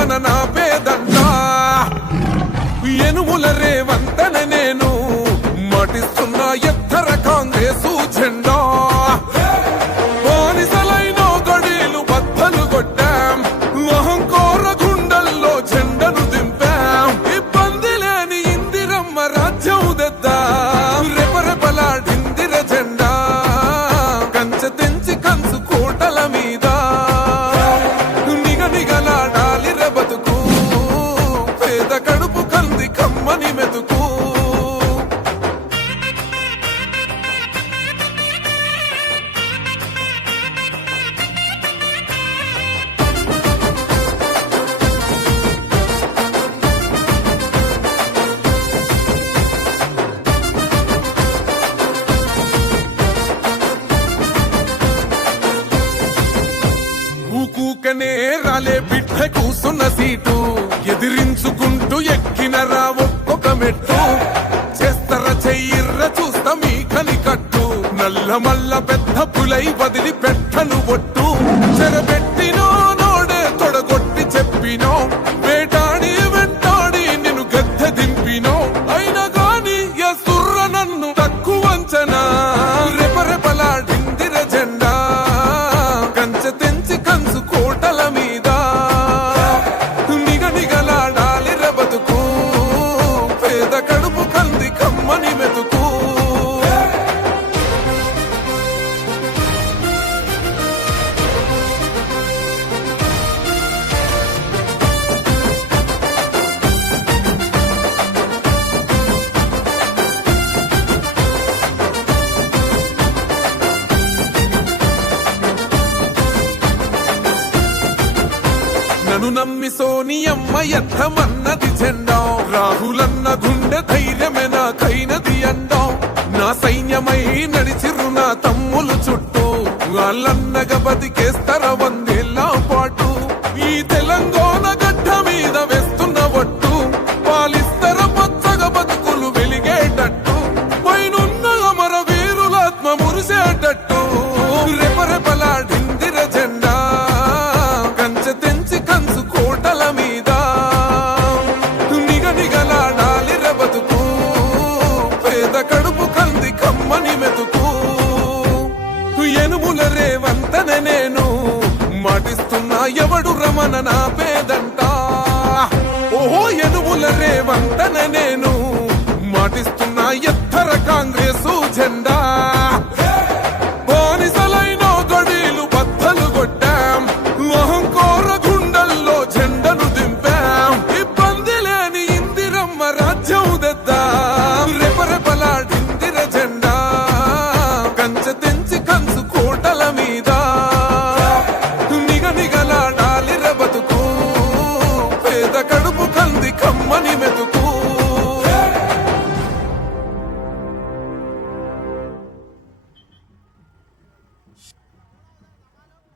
రమణ నా పేదంట ఎనుముల రేవంతన నేను మాటిస్తున్నా ఎత్తర కాంగ్రెసు జెండా బానిసలైన గడీలు బద్దలు కొట్టాం అహంకార గుండెల్లో జెండను దింపాం ఇబ్బంది లేని ఇందిరమ్మ రాజ్యం తెద్దాం రెపరెపలాడిందిర జెండా కంచె తెంచి కంచు కోటల మీద నిగనిగలాడాలి బతుకు పేద కడుపు కంది కమ్మని మెతుకు ఊకూకనే రాలే బిడ్డ కూసున్న సీటు ఎదిరించుకుంటూ ఎక్కినరా ఒక్కొక్క మెట్టు చేస్తర చెయ్యిర్ర చూస్తా మీ కని కట్టు నల్ల మల్ల పెద్ద పులై వదిలి పెట్టను ఒట్టు చెరబెట్టినో నోడే తొడగొట్టి చెప్పినో వేటాడి వెంటాడి నిన్ను గద్దె దింపినో అయినా గాని ఎసుర్ర నన్ను తక్కువంచనా రెపరెపలాడిందిర జెండా కంచె తెంచి కంచు కోటల మీద నిగనిగలాడాలి బతుకు పేద కడుపు కంది కమ్మని మెతుకు నన్ను నమ్మి సోనియమ్మ ఎత్తమన్నది జెండా రాహులన్న గుండె ధైర్యమే నాకైనది అండా నా సైన్యమై నడిచిరు నా తమ్ములు చుట్టూ వాళ్ళన్నగా బతికేస్తర వందేళ్ల పాటు ఈ తెలంగాణ గడ్డ మీద వేస్తున్న ఒట్టు పాలిస్తర పచ్చగా బతుకులు వెలిగేటట్టు పైనున్న అమర వీరులాత్మ మురిసేటట్టు రెపరెపలాడిందిర జెండా కంచె తెంచి కంచు కోటల మీద నిగనిగలాడాలి బతుకు పేద కడుపు కంది కమ్మని మెతుకు ఎనుముల రేవంతన నేను మాటిస్తున్నా ఎవడు రమణ నా పేదంట ఓహో ఎనుముల రేవంతన నేను మాటిస్తున్నా ఎత్తర కాంగ్రెసు జెండా బానిసలైన గడీలు బద్దలు కొట్టాం అహంకార గుండెల్లో జెండను దింపాం ఇబ్బంది లేని ఇందిరమ్మ రాజ్యం తెద్దాం రెపరెపలాడిందిర జెండా కంచె తెంచి కంచు కోటల మీద నిగనిగలాడాలి బతుకు పేద కడుపు